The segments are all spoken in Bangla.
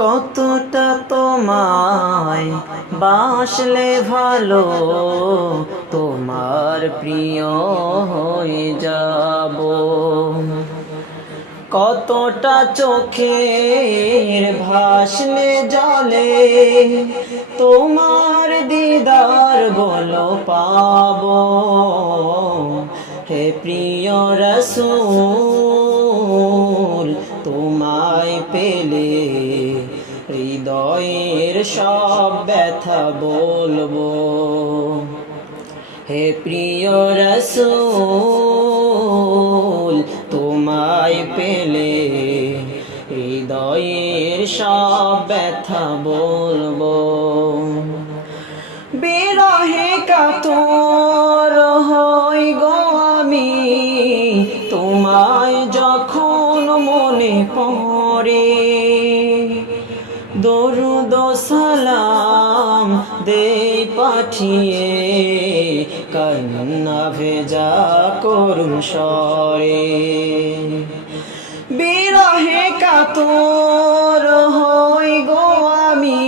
কতটা তোমায় বাসলে ভালো, তোমার প্রিয় হয়ে যাব। কতটা চোখের ভাসলে জলে, তোমার দিদার বলো পাবো। হে প্রিয় রাসূল, তোমায় পেলে হৃদয়ের সব ব্যথা বলবো। হে প্রিয় রাসূল, তোমায় পেলে হৃদয়ের সব ব্যথা বলবো। বিরহে কাতর হই গো আমি, তোমায় যখন মনে পড়ে। দরুদ সালাম দেই পাঠিয়ে, কান্না ভেজা করুণ স্বরে। বিরহে কাতর হই গো আমি,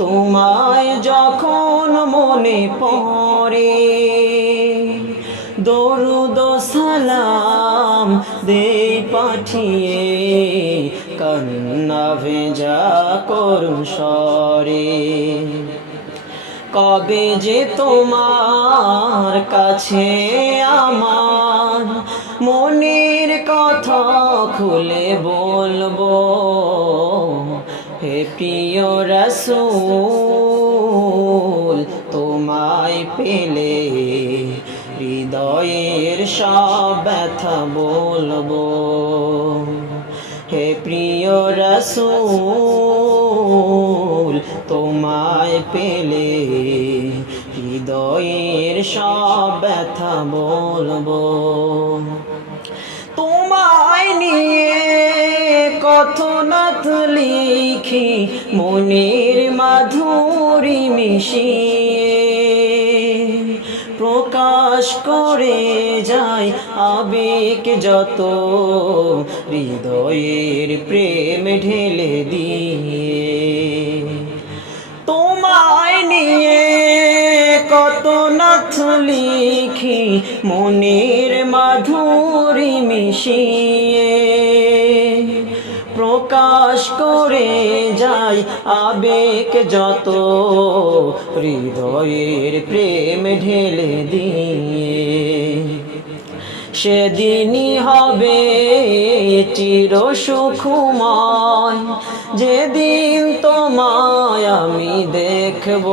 তোমায় যখন মনে পড়ে। দরুদ সালাম দেই পাঠিয়ে, কান্না ভেজা করুণ স্বরে। কবে যে তোমার কাছে আমার মনের কথা খুলে বলবো। হে প্রিয় রাসূল, তোমায় পেলে হৃদয়ের সব ব্যথা বলবো। হে প্রিয় রাসূল, তোমায় পেলে হৃদয়ের সব ব্যথা বলবো। তোমায় নিয়ে কত নাত লিখি মনের মাধুরী মিশিয়ে, প্রকাশ করে যায় আবেগ যত হৃদয়ের প্রেম ঢেলে দিয়ে। তোমায় নিয়ে কত নাথ লিখি মনের মাধুরী মিশিয়ে, প্রকাশ করে যায় আবেগ যত হৃদয়ের প্রেম ঢেলে দিয়ে। সেদিনই হবে চির সুখময়, যেদিন তোমায় আমি দেখব।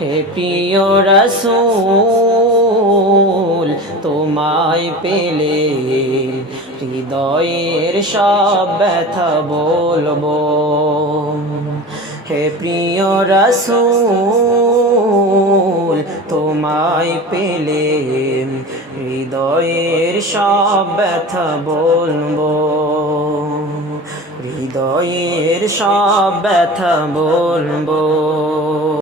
হে প্রিয় রাসূল, তোমায় পেলে হৃদয়ের সব ব্যথা বলবো। হে প্রিয় রাসূল, তোমায় পেলে হৃদয়ের সব ব্যথা বলবো। হৃদয়ের সব ব্যথা বলবো।